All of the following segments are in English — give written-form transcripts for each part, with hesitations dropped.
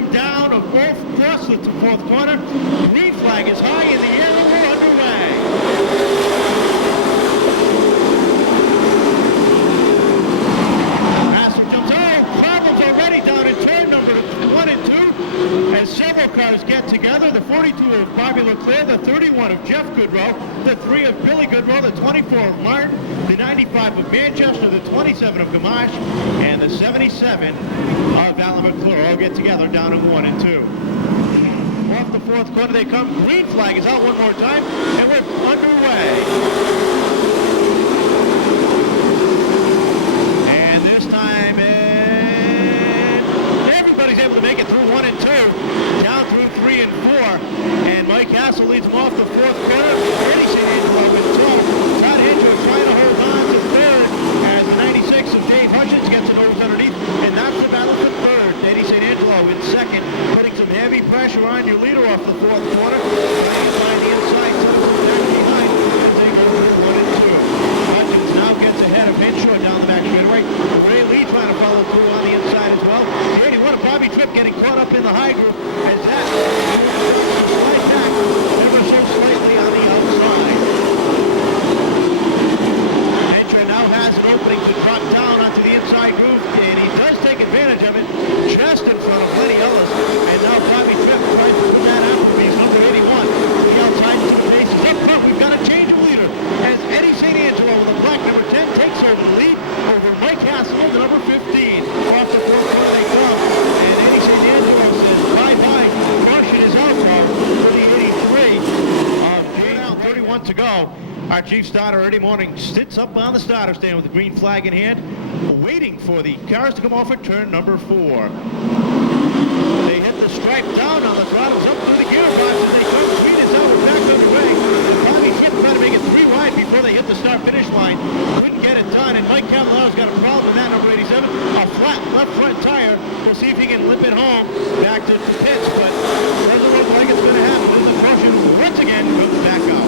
them down across the fourth corner. Green flag is high in the air, and we're underway. Hassell jumps out. Problems already down in turn number 1 and 2. As several cars get together, the 42 of Bobby LeClerc, the 31 of Jeff Goodrow, the 3 of Billy Goodrow, the 24 of Martin, the 95 of Manchester, the 27 of Gamache, and the 77 of Alan McClure all get together down in 1 and 2. Off the fourth corner they come. Green flag is out one more time, and we're underway. And this time, everybody's able to make it through 1 and 2, down through 3 and 4, and Mike Hassell leads them off the fourth corner. Eddie St. Angelo in tow. Chad Chace trying to hold on to third as the 96 of Dave Hutchins gets a nose underneath, and that's the battle for third. Eddie St. Angelo in second, putting some heavy pressure on your leader off the fourth corner. By the inside, back behind as they go through 1 and 2. Hutchins now gets ahead of Henshaw down the back straightaway. Ray Lee trying to follow through on the inside as well. The 81 of Bobby Tripp getting caught up in the high group as that slide back ever so slightly on the outside. Henshaw now has an opening to drop down onto the inside groove, and he does take advantage of it just in front of Lenny Ellis. And now Bobby Tripp trying to put that out. He's number 81. The outside to the bases. Up front, we've got a change of leader as Eddie St. Angelo with the black number 10 takes over the lead over Mike Hassell, the number 15. Off the fourth corner they come, and Eddie St. Angelo says bye-bye. Caution is out now for the 83 of J. 31 to go. Our chief starter Eddie Morning sits up on the starter stand with the green flag in hand, waiting for the cars to come off at turn number 4. They hit the stripe down on the throttles up through the gearbox, and they come speed is out and back underway. Bobby Tripp trying to make it 3 wide before they hit the start-finish line. Couldn't get it done, and Mike Cavallara's got a problem with that number 87. A flat left front tire. We'll see if he can limp it home back to the pits, but it doesn't look like it's going to happen. And the caution once again comes back out.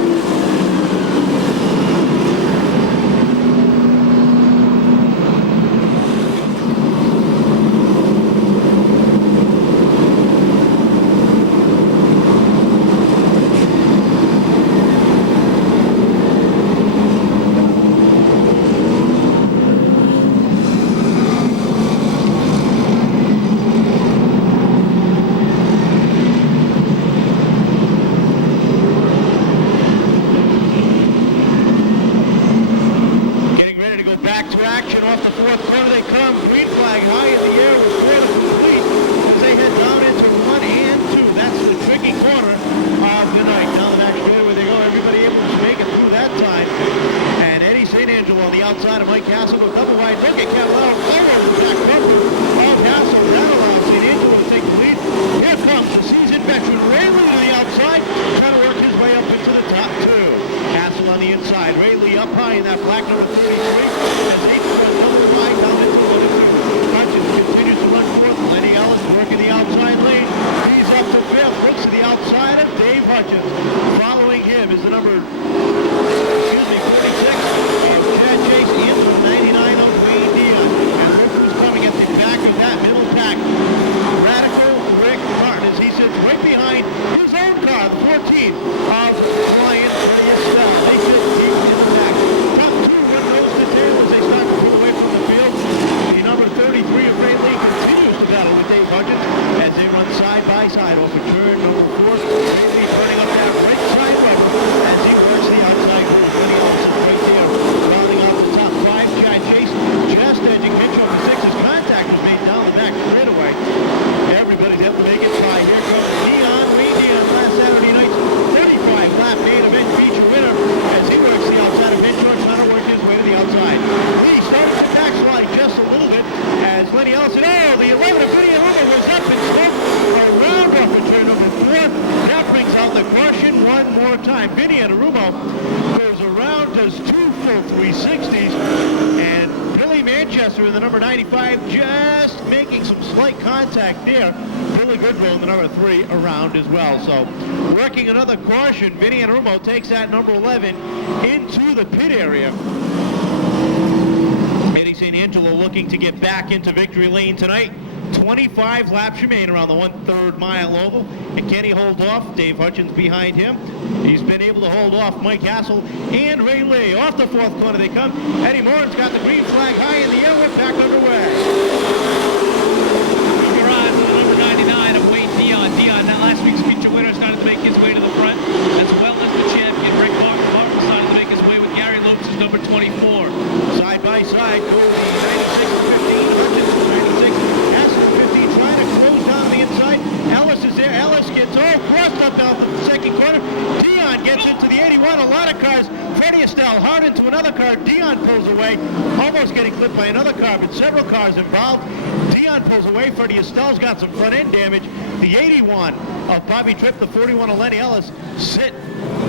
Outside of Mike Hassell with double wide. Look at Cavallaro over the back bumper of Hassell. That allows St. Angelo to take the lead. Here comes the seasoned veteran Ray Lee to the outside, trying to work his way up into the top 2. Hassell on the inside. Ray Lee up high in that black number 33 as they run double wide down into 1 and 2. Hutchins continues to run forth. Lenny Ellis working the outside lane. He's up to 5th. Looks to the outside of Dave Hutchins. Following him is the number 46 of Chad Chace and the 99 of Wayne Dion. And look who's coming at the back of that middle pack. Radical Rick Martin as he sits right behind his own car, the 14 of Ryan Estelle. They sit deep in the back. Top 2 run nose to tail as they start to pull away from the field. The number 33 of Ray Lee continues to battle with Dave Hutchins as they run side by side off of turn number 4. Ray Lee burning up that right side rubber as he works the outside group. Lenny Ellis right there. Rounding off the top 5, Chad Chace just edging Mitchell for 6 as contact was made down the back straightaway. Everybody's able to make it by. Here comes Dion Wayne Dion last Saturday night's 35 lap main event feature winner as he works the outside of Mitchell trying to work his way to the outside. He started to backslide just a little bit as Lenny Ellis said, oh, the 11 of Vinny Arumo was up and spoke around off of turn number 4. That brings out the caution one more time. Vinny Arumo goes around, does 2 full 360s, and Billy Manchester in the number 95 just making some slight contact there. Billy Goodrow in the number 3 around as well. So working another caution, Vinny Arumo takes that number 11 into the pit area. Eddie St. Angelo looking to get back into victory lane tonight. 25 laps remain around the 1/3 mile oval. And can he hold off? Dave Hutchins behind him. He's been able to hold off Mike Hassell and Ray Lee. Off the 4th corner they come. Eddie Morin's got the green flag high in the air. We're back underway. Keep your eyes on the number 99 of Wayne Dion. Dion, that last week's feature winner, started to make his way to the front, as well as the champion, Rick Martin, started to make his way with Gary Lopes' number 24. Side by side, goes the 96-15, Hutchins 96, Hassell 15, trying to close down the inside. Ellis is there. Ellis gets all crossed up out the 2nd corner. Dion gets into the 81. A lot of cars. Freddie Estelle hard into another car. Dion pulls away, almost getting clipped by another car, but several cars involved. Dion pulls away. Freddie Estelle's got some front end damage. The 81 of Bobby Tripp, the 41 of Lenny Ellis, sit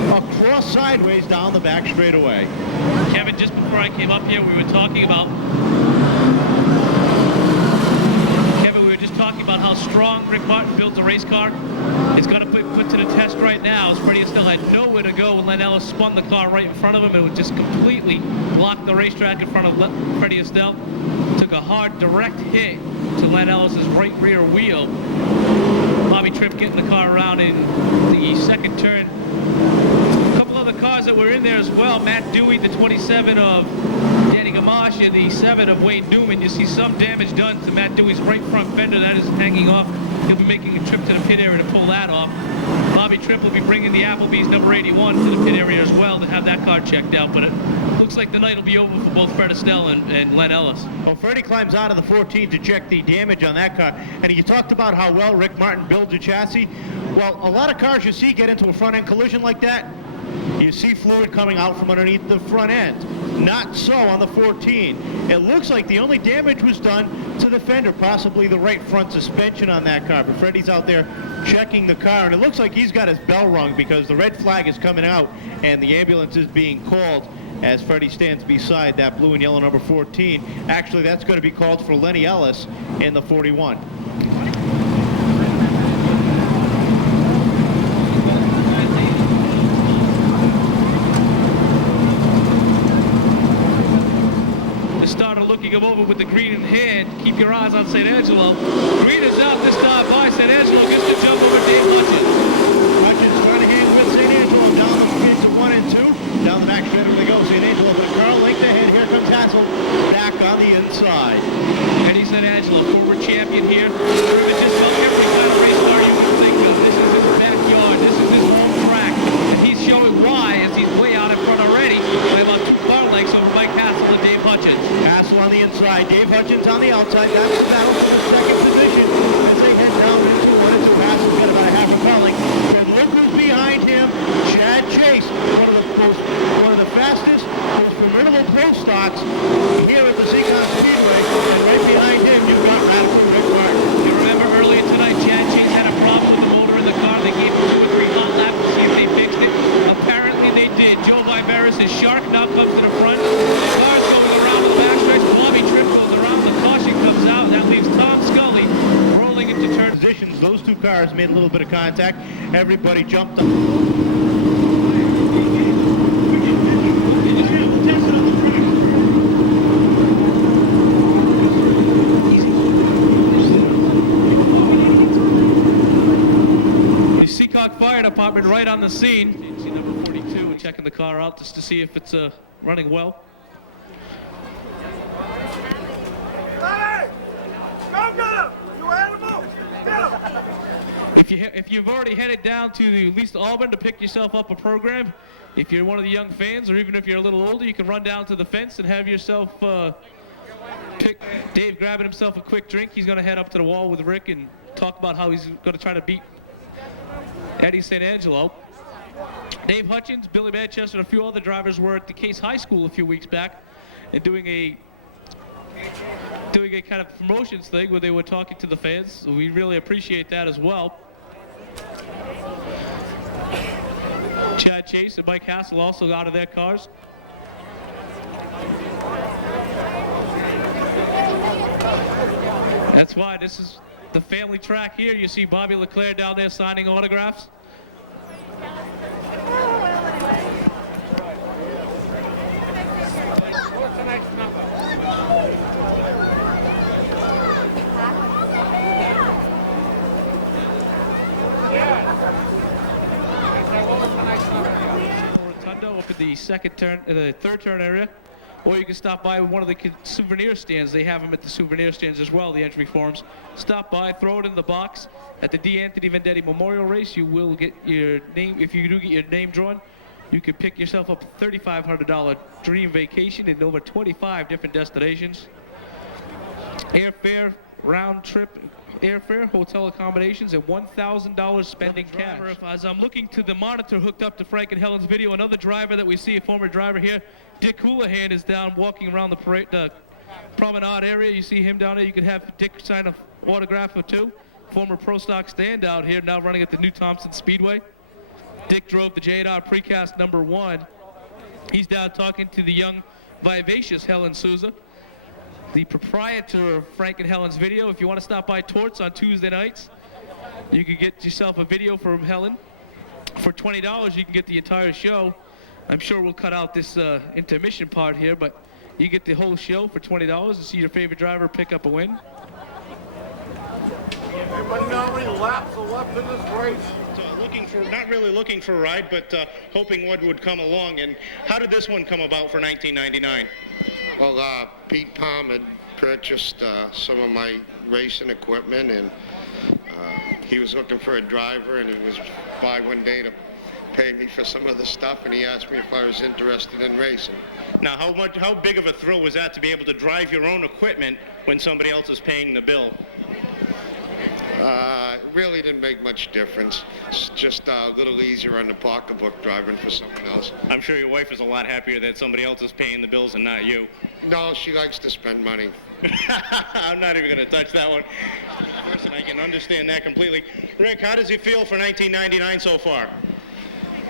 across sideways down the back straightaway. Kevin, just before I came up here, we were talking about how strong Rick Martin builds a race car. It's got to put to the test right now, as Freddie Estelle had nowhere to go when Len Ellis spun the car right in front of him. It would just completely block the racetrack in front of Freddie Estelle. Took a hard direct hit to Len Ellis's right rear wheel. Bobby Tripp getting the car around in the 2nd turn. A couple other cars that were in there as well. Matt Dewey, the 27 of Danny Gamache, and the 7 of Wayne Newman. You see some damage done to Matt Dewey's right front fender. That is hanging off. He'll be making a trip to the pit area to pull that off. Bobby Tripp will be bringing the Applebee's number 81 to the pit area as well to have that car checked out. But it looks like the night will be over for both Fred Estelle and Len Ellis. Well, Freddie climbs out of the 14 to check the damage on that car. And you talked about how well Rick Martin builds a chassis. Well, a lot of cars you see get into a front end collision like that. You see fluid coming out from underneath the front end. Not so on the 14. It looks like the only damage was done to the fender, possibly the right front suspension on that car. But Freddie's out there checking the car, and it looks like he's got his bell rung because the red flag is coming out and the ambulance is being called as Freddie stands beside that blue and yellow number 14. Actually, that's going to be called for Lenny Ellis in the 41. Looking him over with the green in hand. Keep your eyes on St. Angelo. Green is out this time by St. Angelo. Gets the jump over Dave Hutchins. Hutchins trying to gain with St. Angelo down the gates of 1 and 2. Down the back straight they go. St. Angelo, but a car length ahead. Here comes Hassell back on the inside. Eddie St. Angelo, former champion here. But just about every kind of race car you would think of. This is his backyard. This is his home track. And he's showing why as he's way out in front already. By about 2 car lengths over Mike Hassell and Dave Hutchins. Hassell on the inside, Dave Hutchins on the outside. That's the battle for the 2nd position as they head down into 1 and 2. Hassell's got about a half a car length. And look who's behind him, Chad Chace, one of the fastest, most formidable pro stocks here at the Seekonk Speedway. And right behind him, you've got Radical Rick Martin. You remember earlier tonight, Chad Chace had a problem with the motor in the car. They gave him 2 or 3 hot laps to see if they fixed it. Apparently they did. Joe Viveris, his shark now comes to the front. The car's going around the backstretch. Bobby Tripp goes around. The caution comes out. That leaves Tom Scully rolling into turn positions. Those 2 cars made a little bit of contact. Everybody jumped up. The Seekonk Fire Department right on the scene. See number 42 and checking the car out just to see if it's running well. If you've already headed down to at least Auburn to pick yourself up a program, if you're one of the young fans, or even if you're a little older, you can run down to the fence and have yourself pick. Dave grabbing himself a quick drink. He's going to head up to the wall with Rick and talk about how he's going to try to beat Eddie St. Angelo. Dave Hutchins, Billy Manchester, and a few other drivers were at the Case High School a few weeks back and doing a kind of promotions thing where they were talking to the fans. So we really appreciate that as well. Chad Chace and Mike Hassell also out of their cars. That's why this is the family track here. You see Bobby LeClerc down there signing autographs. up at the third turn area, or you can stop by one of the souvenir stands. They have them at the souvenir stands as well, the entry forms. Stop by, throw it in the box. At the D. Anthony Vendetti Memorial Race, you will get your name. If you do get your name drawn, you can pick yourself up a $3,500 dream vacation in over 25 different destinations. Airfare, round trip airfare, hotel accommodations, and $1,000 spending cash. As I'm looking to the monitor hooked up to Frank and Helen's video, another driver that we see, a former driver here, Dick Houlihan, is down walking around the promenade area. You see him down there. You can have Dick sign an autograph or two. Former Pro Stock standout here, now running at the New Thompson Speedway. Dick drove the J&R Precast #1. He's down talking to the young, vivacious Helen Souza, the proprietor of Frank and Helen's video. If you want to stop by Torts on Tuesday nights, you can get yourself a video from Helen. For $20, you can get the entire show. I'm sure we'll cut out this intermission part here, but you get the whole show for $20 to see your favorite driver pick up a win. Anybody know how many laps are left in this race? Not really looking for a ride, but hoping one would come along. And how did this one come about for 1999? Well, Pete Palm had purchased some of my racing equipment, and he was looking for a driver, and he was by one day to pay me for some of the stuff, and he asked me if I was interested in racing. Now, how big of a thrill was that to be able to drive your own equipment when somebody else is paying the bill? It really didn't make much difference. It's just a little easier on the pocketbook driving for someone else. I'm sure your wife is a lot happier that somebody else is paying the bills and not you. No, she likes to spend money. I'm not even going to touch that one. Listen, I can understand that completely. Rick, how does it feel for 1999 so far?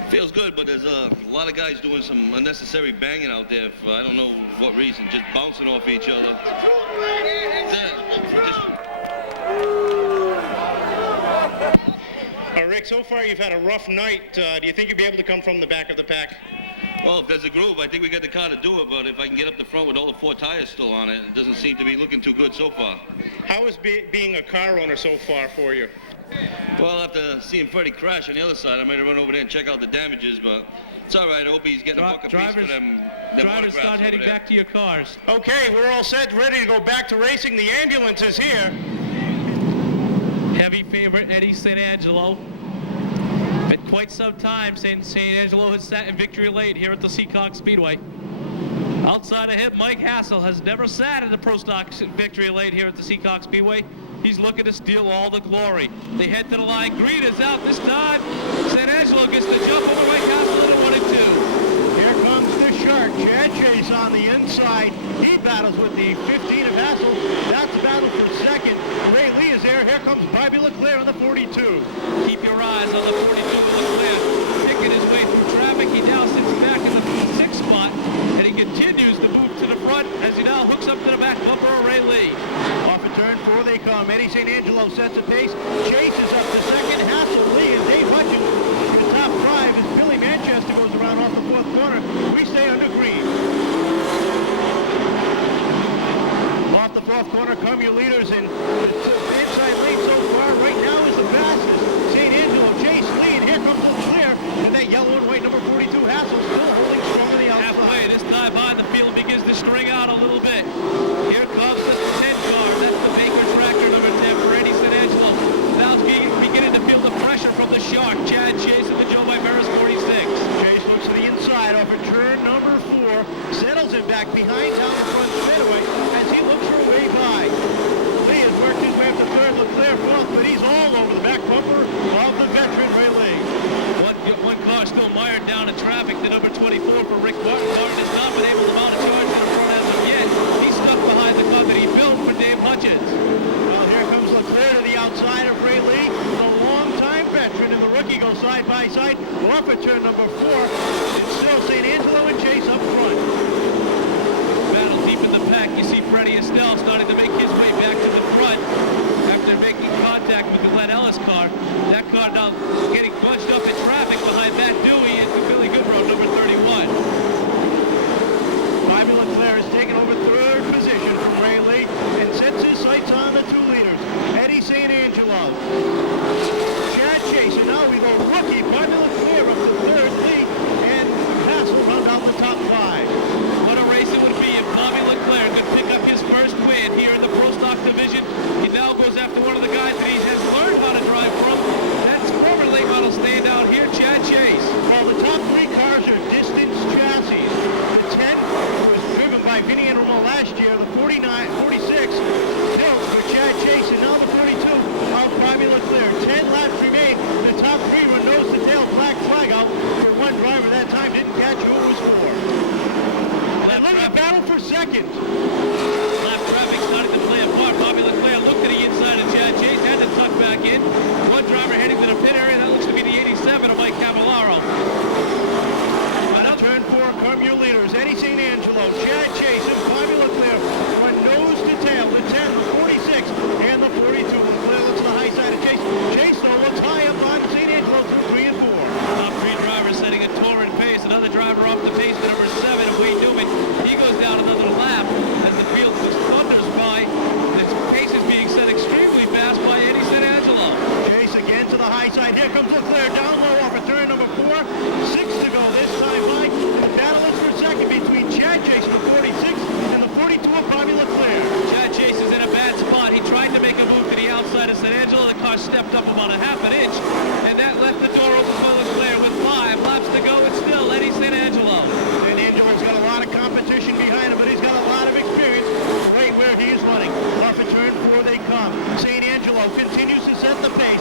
Feels good, but there's a lot of guys doing some unnecessary banging out there for I don't know what reason, just bouncing off each other. Rick, so far you've had a rough night. Do you think you'll be able to come from the back of the pack? Well, if there's a groove, I think we got the car to do it, but if I can get up the front with all the 4 tires still on it, it doesn't seem to be looking too good so far. How is being a car owner so far for you? Well, after seeing Freddie crash on the other side, I might have run over there and check out the damages, but it's all right. I hope he's getting a buck apiece for them. Drivers, start heading back to your cars. Okay, we're all set, ready to go back to racing. The ambulance is here. Heavy favorite, Eddie St. Angelo. Been quite some time since St. Angelo has sat in victory lane here at the Seekonk Speedway. Outside of him, Mike Hassell has never sat in the Pro Stock victory lane here at the Seekonk Speedway. He's looking to steal all the glory. They head to the line. Green is out this time. St. Angelo gets the jump over Mike Hassell in 1 and 2. Here comes the shark, Chad Chace on the inside. He battles with the 15 of Hassell. That's a battle for second. Ray Lee is there. Here comes Bobby LeClerc on the 42. Keep your eyes on the 42 of LeClerc. Picking his way through traffic. He now sits back in the 6th spot, and he continues to move to the front as he now hooks up to the back bumper of Ray Lee. Off of turn 4 they come. Eddie St. Angelo sets a pace. Chase is up to second. Hassell, Lee, and Dave Hutchins. The top 5 as Billy Manchester goes around off the 4th corner. We stay under green. Off the 4th corner come your leaders, and the inside lane so far right now is the fastest. St. Angelo, Chase, Lee, and here comes LeClerc. And that yellow and white number 42 Hassell still holding strong on the outside. Halfway, this time behind the field begins to string out a little bit. Here comes the 10 car. That's the Baker tractor number 10 for Eddie St. Angelo. Now it's beginning to feel the pressure from the shark. Chad Chace and the Joe by Barris 46. Chase looks to the inside off of turn number 4. Settles it back behind down the front straightaway as he looks for a way by. Lee has worked his way up to third. LeClerc 4th, but he's all over the back bumper of the veteran Ray Lee. One car still mired down in traffic. The number 24 for Rick Martin. Martin has not been able to mount a charge in the front as of yet. He's stuck behind the car that he built for Dave Hutchins. Well, here comes LeClerc to the outside of Ray Lee. A long-time veteran, and the rookie goes side by side. Off at turn number 4. It's still St. Angelo and Chase up front. Battle deep in the pack. You see Freddie Estelle starting to make his way back to the front after making contact with the Glenn Ellis car. That car now getting bunched up in traffic behind Matt Dewey and Billy Goodrow, number 31. Bobby LeClerc has taken over 3rd position from Ray Lee and sets his sights on the 2 leaders. Eddie St. Angelo, Chad Chace, and now we go rookie Bobby LeClerc up to 3rd, Lee, and Hassell Here comes LeClerc down low off of turn number 4. 6 to go this time by. The battle is for second between Chad Chace, the 46, and the 42 of Bobby LeClerc. Chad Chace is in a bad spot. He tried to make a move to the outside of San Angelo. The car stepped up about a half an inch, and that left the door open for LeClerc with 5 laps to go. It's still Eddie San Angelo. San Angelo's got a lot of competition behind him, but he's got a lot of experience right where he is running. Off of turn 4 they come. San Angelo continues to set the pace.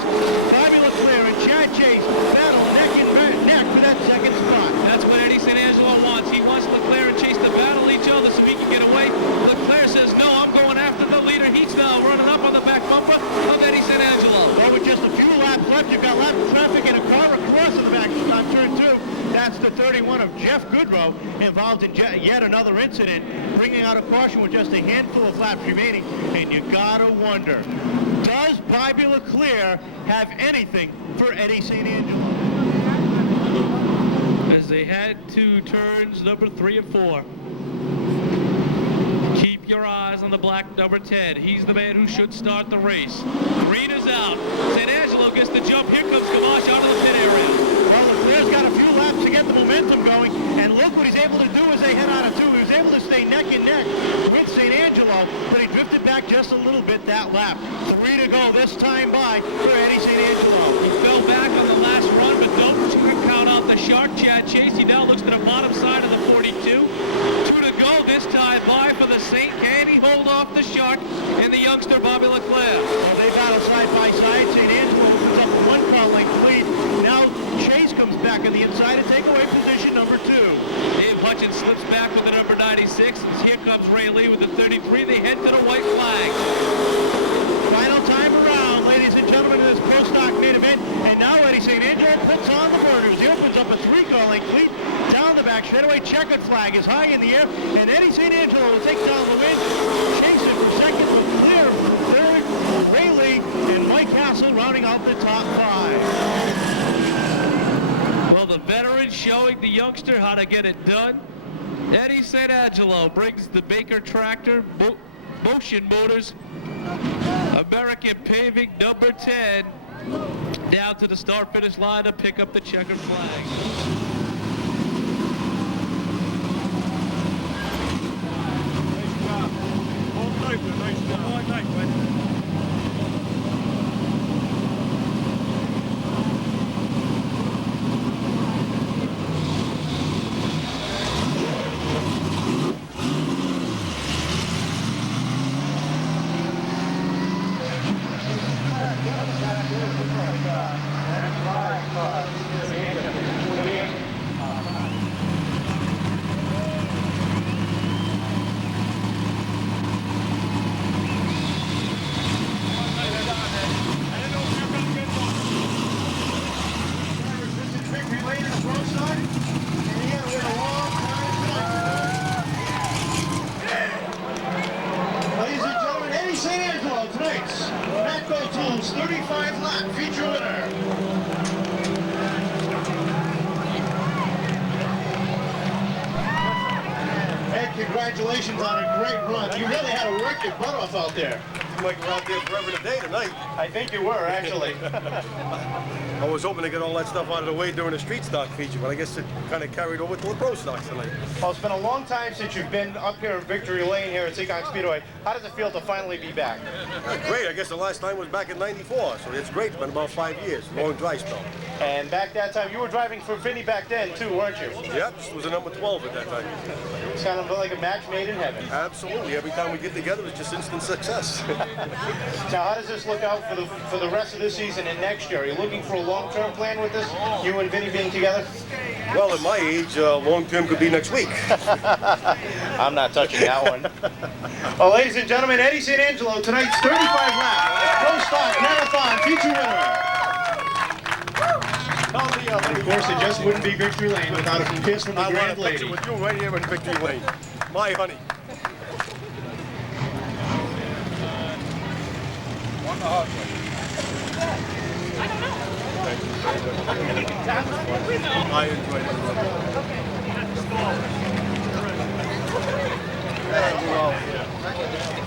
Bobby LeClerc and Chad Chace battle neck and neck for that second spot. That's what Eddie San Angelo wants. He wants LeClerc and Chace to battle each other so he can get away. LeClerc says, no, I'm going after the leader. He's now running up on the back bumper of Eddie San Angelo. Well, with just a few laps left, you've got lap traffic and a car across the back on turn 2. That's the 31 of Jeff Goodrow, involved in yet another incident, bringing out a caution with just a handful of laps remaining. And you gotta wonder, does Bobby LeClerc have anything for Eddie St. Angelo? As they head to turns number 3 and 4. Keep your eyes on the black number 10. He's the man who should start the race. Green is out. San Angelo gets the jump. Here comes Gamache out of the pit area. Well, LeClerc's got a few laps to get the momentum going, and look what he's able to do as they head out of 2. He was able to stay neck and neck with St. Angelo, but he drifted back just a little bit that lap. 3 to go this time by for Eddie St. Angelo. He fell back on the last run, but don't count out the shark, Chad Chace. He now looks to the bottom side of the 42. 2 to go this time by for the Saint. Can he hold off the shark and the youngster Bobby LeClerc? Well, they battle side by side. St. Angelo opens up a 1 car length lead. Now Chace comes back on the inside to take away position number 2. Dave Hutchins slips back with the number 96. Here comes Ray Lee with the 33. They head to the white flag. Final time around, ladies and gentlemen, in this pro stock main event. And now Eddie St. Angelo puts on the burners. He opens up a 3 car length lead down the back. Straightaway checkered flag is high in the air. And Eddie St. Angelo takes down the win. Chasing for second, LeClerc for third. Ray Lee and Mike Hassell rounding out the top 5. Well, the veteran showing the youngster how to get it done. Eddie St. Angelo brings the Baker Tractor, Motion Motors, American Paving number 10 down to the start-finish line to pick up the checkered flag. Ladies and gentlemen, Eddie St. Angelo, tonight's Matco Tools 35 lap feature winner. Ed, congratulations on a great run. You really had to work your butt off out there. Like we're out there forever and a day tonight. I think you were, actually. I was hoping to get all that stuff out of the way during the street stock feature, but I guess it kind of carried over to the pro stocks tonight. Well, it's been a long time since you've been up here in Victory Lane here at Seekonk Speedway. How does it feel to finally be back? Great. I guess the last time was back in '94, so it's great. It's been about 5 years. Long dry spell. And back that time, you were driving for Vinny back then, too, weren't you? Yep, it was a number 12 at that time. It's kind of like a match made in heaven. Absolutely. Every time we get together, it's just instant success. Now, how does this look out for the rest of this season and next year? Are you looking for a long-term plan with this, you and Vinny being together? Well, at my age, long-term could be next week. I'm not touching that one. Well, ladies and gentlemen, Eddie St. Angelo, tonight's 35-lap Pro Stock Marathon feature winner. Of course, it just wouldn't be Victory Lane without a kiss from the grand lady. I want a picture with you right here in Victory Lane. My honey. I enjoyed it.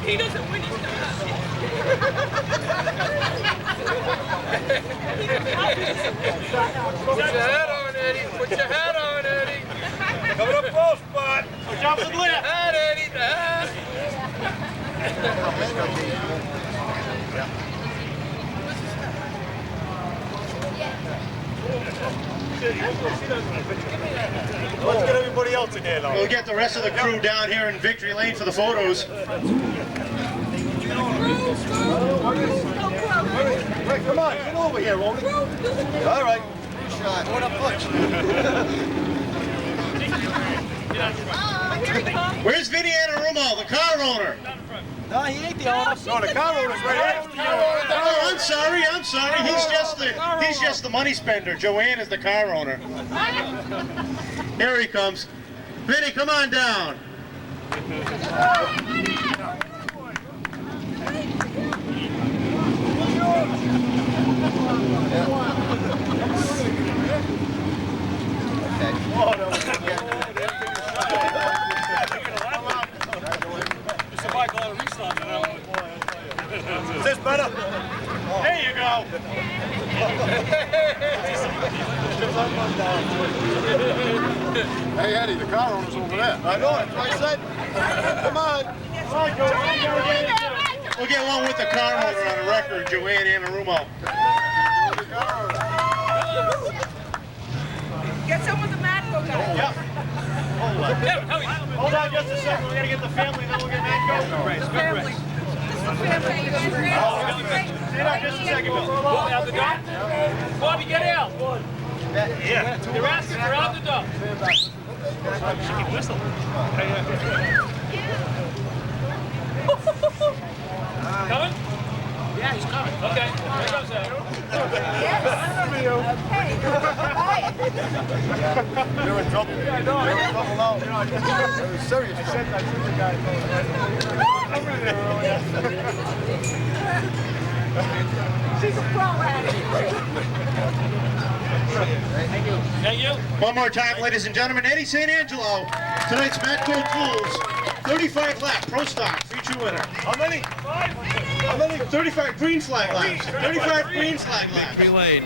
He doesn't win, he's not happy. Put your head on, Eddie. Put your head on, Eddie. Coming up close, bud. Watch out for the lip. The head, Eddie. The head. Let's get everybody else in here now. We'll get the rest of the crew down here in Victory Lane for the photos. Hey, come on, get over here, Roman. All right. What a punch. Where's Vinny Anarumo, the car owner? No, he ain't the owner. No, the car owner's right here. Oh, I'm sorry. He's just the money spender. Joanne is the car owner. Here he comes. Vinny, come on down. Is this better? There you go. Hey, Eddie, the car owner's over there. I know it. I said, come on. We'll get one with the car owner on the record, Joanne Anarumo. Get some with the Matco guy. Yep. Hold on just a second. We're going to get the family, then we'll get Matco. The family. This is the family. Stand up just a second, Bill. Out the door. Bobby, get out. Yeah. They're asking for out the door. Whistle. Coming? Yeah, he's coming. Okay, here goes that. You're in trouble. Yeah, no, you're in trouble now. It was serious. I said the guy. She's a pro at it. Thank you. One more time, ladies and gentlemen, Eddie St. Angelo, tonight's Matco Pools, 35 lap, pro stock, feature winner. How many? How many? 35 green flag laps. 35 green flag laps. Victory Lane.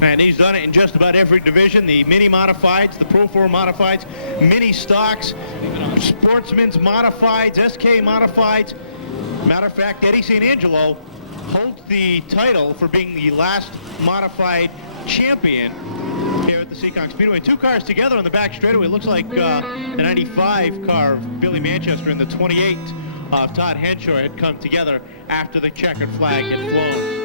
And he's done it in just about every division, the mini modifieds, the Pro 4 modifieds, mini stocks, sportsman's modifieds, SK modifieds. Matter of fact, Eddie St. Angelo holds the title for being the last modified champion here at the Seekonk Speedway. Two cars together on the back straightaway. It looks like the 95 car of Billy Manchester and the 28 of Todd Henshaw had come together after the checkered flag had flown.